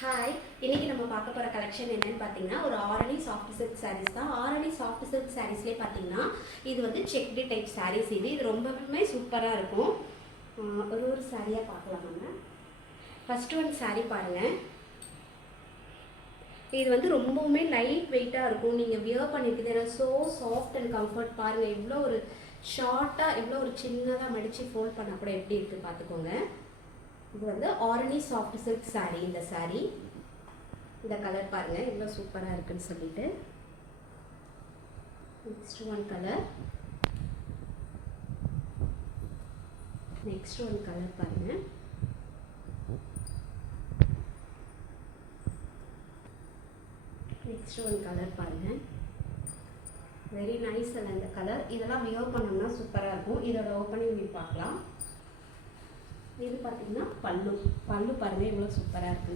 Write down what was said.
Hi, இன்னைக்கு நம்ம பார்க்க போகிற கலெக்ஷன் என்னன்னு பார்த்தீங்கன்னா ஒரு ஆரணி சாஃப்ட் சில்க் சாரீஸ் தான். ஆரணி சாஃப்ட் சில்க் சாரீஸ்லேயே பார்த்தீங்கன்னா இது வந்து செக்டு டைப் சாரீஸ். இது ரொம்பவுமே சூப்பராக இருக்கும். ஒரு சாரியாக பார்க்கலாம். நம்ம ஃபஸ்ட்டு ஒன் சாரீ பாருங்கள். இது வந்து ரொம்பவுமே லைட் வெயிட்டாக இருக்கும். நீங்கள் வியர் பண்ணியிருக்குது ஸோ சாஃப்ட் அண்ட் கம்ஃபர்ட். பாருங்கள் எவ்வளோ ஒரு ஷார்ட்டாக எவ்வளோ ஒரு சின்னதாக மடித்து ஃபோல்ட் பண்ணால் கூட எப்படி இருக்குது பார்த்துக்கோங்க. இது வந்து ஆரணி சாஃப்ட் சில்க் சாரீ. இந்த சாரீ இந்த கலர் பாருங்கள் எவ்வளோ சூப்பராக இருக்குன்னு சொல்லிட்டு. Next one colour. Next one colour பாருங்கள். நெக்ஸ்ட் ஒன் கலர் பாருங்கள். வெரி நைஸ் அல்ல இந்த கலர். இதெல்லாம் வியர் பண்ணோம்னா சூப்பராக இருக்கும். இதோட ஓப்பனிங் வியூ பார்க்கலாம். இது பார்த்தீங்கன்னா பல்லு பாருங்கள் எவ்வளோ சூப்பராக இருக்குது.